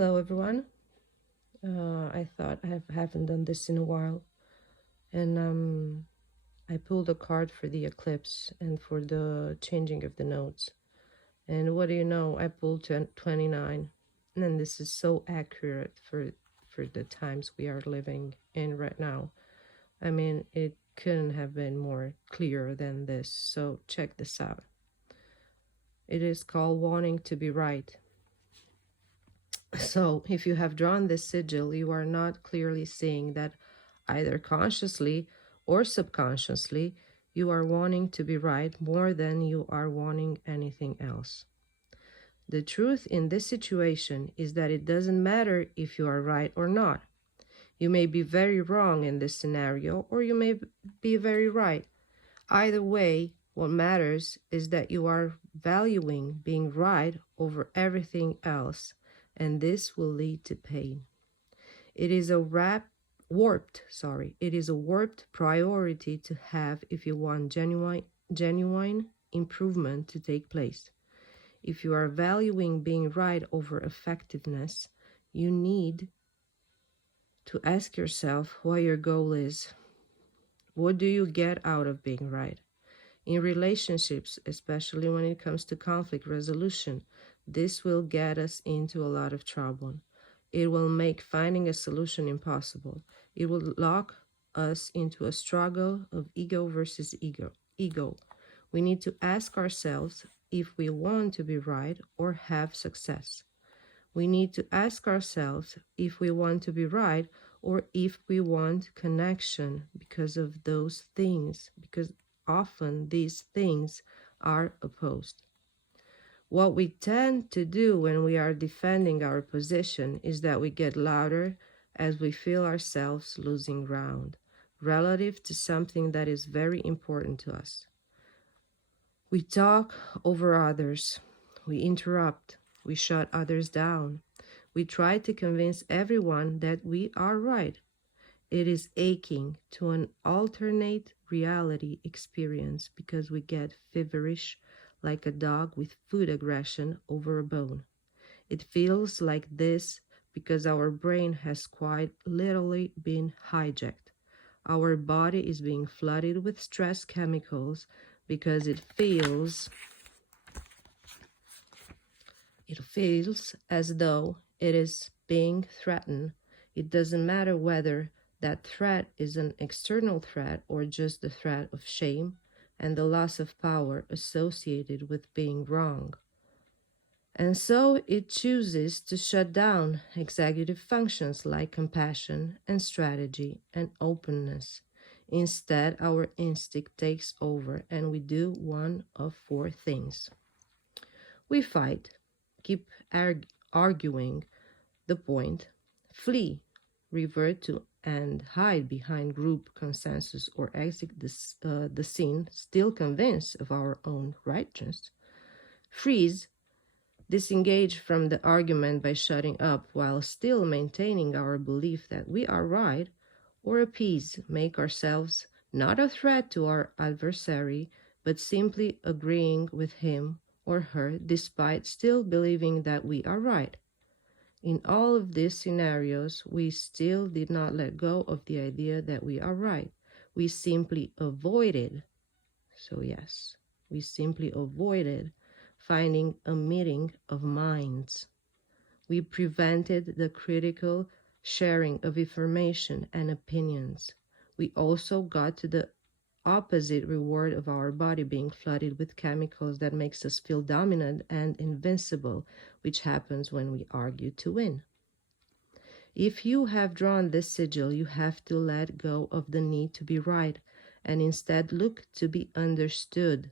Hello, everyone. I thought I haven't done this in a while, and I pulled a card for the eclipse and for the changing of the notes. And what do you know? I pulled 29, and this is so accurate for the times we are living in right now. I mean, it couldn't have been more clear than this. So check this out. It is called wanting to be right. So, if you have drawn this sigil, you are not clearly seeing that either consciously or subconsciously you are wanting to be right more than you are wanting anything else. The truth in this situation is that it doesn't matter if you are right or not. You may be very wrong in this scenario, or you may be very right. Either way, what matters is that you are valuing being right over everything else, and this will lead to pain. It is a warped priority to have if you want genuine improvement to take place. If you are valuing being right over effectiveness, you need to ask yourself what your goal is. What do you get out of being right? In relationships, especially when it comes to conflict resolution, this will get us into a lot of trouble. It will make finding a solution impossible. It will lock us into a struggle of ego versus ego. We need to ask ourselves if we want to be right or have success. We need to ask ourselves if we want to be right or if we want connection because of those things, because often these things are opposed. What we tend to do when we are defending our position is that we get louder as we feel ourselves losing ground relative to something that is very important to us. We talk over others, we interrupt, we shut others down. We try to convince everyone that we are right. It is aching to an alternate reality experience because we get feverish like a dog with food aggression over a bone. It feels like this because our brain has quite literally been hijacked. Our body is being flooded with stress chemicals because it feels as though it is being threatened. It doesn't matter whether that threat is an external threat or just the threat of shame and the loss of power associated with being wrong. And so it chooses to shut down executive functions like compassion and strategy and openness. Instead, our instinct takes over and we do one of four things. We fight, keep arguing the point, flee, revert to and hide behind group consensus or exit the scene, still convinced of our own righteousness. Freeze, disengage from the argument by shutting up while still maintaining our belief that we are right, or appease, make ourselves not a threat to our adversary, but simply agreeing with him or her despite still believing that we are right. In all of these scenarios, we still did not let go of the idea that we are right. We simply avoided, we simply avoided finding a meeting of minds. We prevented the critical sharing of information and opinions. We also got to the opposite reward of our body being flooded with chemicals that makes us feel dominant and invincible, which happens when we argue to win. If you have drawn this sigil, you have to let go of the need to be right and instead look to be understood.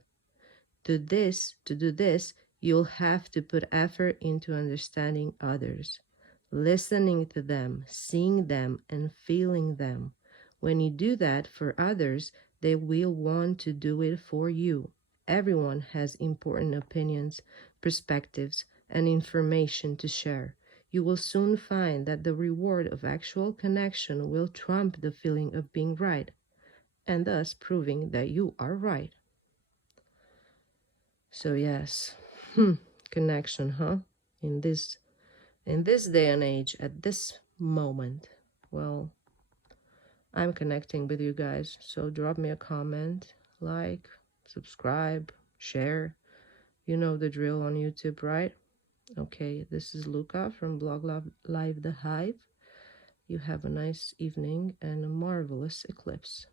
To do this, you'll have to put effort into understanding others, listening to them, seeing them, and feeling them. When you do that for others, they will want to do it for you. Everyone has important opinions, perspectives, and information to share. You will soon find that the reward of actual connection will trump the feeling of being right, and thus proving that you are right. So yes, connection, huh? In this in this day and age, at this moment, well, I'm connecting with you guys. So drop me a comment, like, subscribe, share. You know the drill on YouTube, right? Okay, this is Luca from Blog Live the Hive. You have a nice evening and a marvelous eclipse.